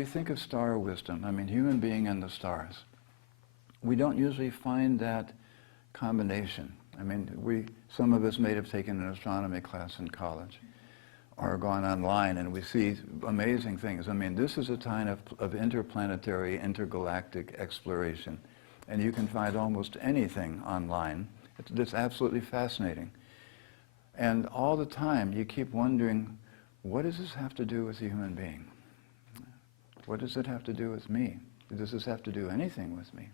we think of star wisdom, I mean human being and the stars, we don't usually find that combination. I mean, some of us may have taken an astronomy class in college or gone online and we see amazing things. I mean, this is a time of interplanetary, intergalactic exploration. And you can find almost anything online. It's absolutely fascinating. And all the time you keep wondering, what does this have to do with a human being? What does it have to do with me? Does this have to do anything with me?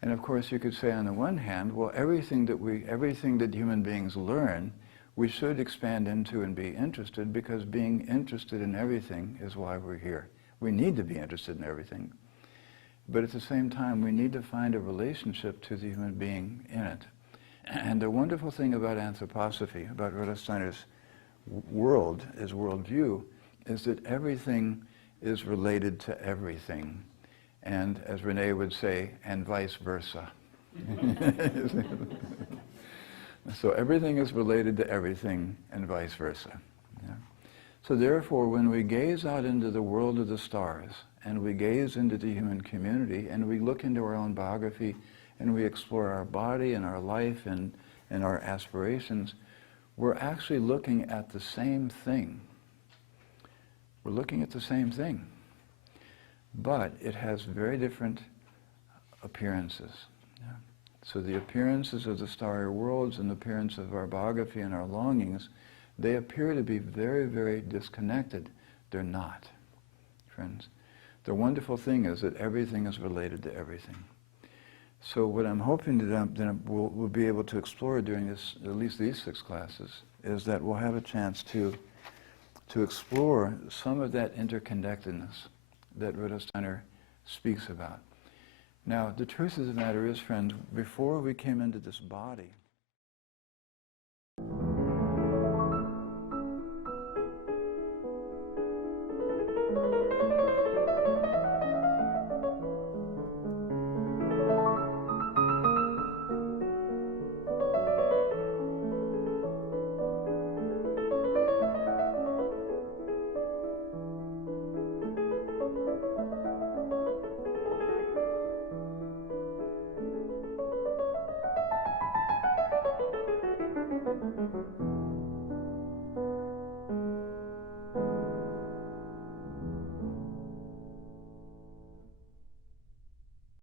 And of course you could say on the one hand, well, everything that human beings learn, we should expand into and be interested, because being interested in everything is why we're here. We need to be interested in everything. But at the same time, we need to find a relationship to the human being in it. And the wonderful thing about anthroposophy, about Rudolf Steiner's worldview, is that everything is related to everything. And as Renee would say, and vice versa. So everything is related to everything and vice versa. Yeah? So therefore, when we gaze out into the world of the stars, and we gaze into the human community, and we look into our own biography, and we explore our body and our life and our aspirations, we're actually looking at the same thing. We're looking at the same thing. But it has very different appearances. Yeah? So the appearances of the starry worlds and the appearance of our biography and our longings, they appear to be very, very disconnected. They're not, friends. The wonderful thing is that everything is related to everything. So what I'm hoping that we'll be able to explore during this, at least these 6 classes, is that we'll have a chance to explore some of that interconnectedness that Rudolf Steiner speaks about. Now, the truth of the matter is, friends, before we came into this body,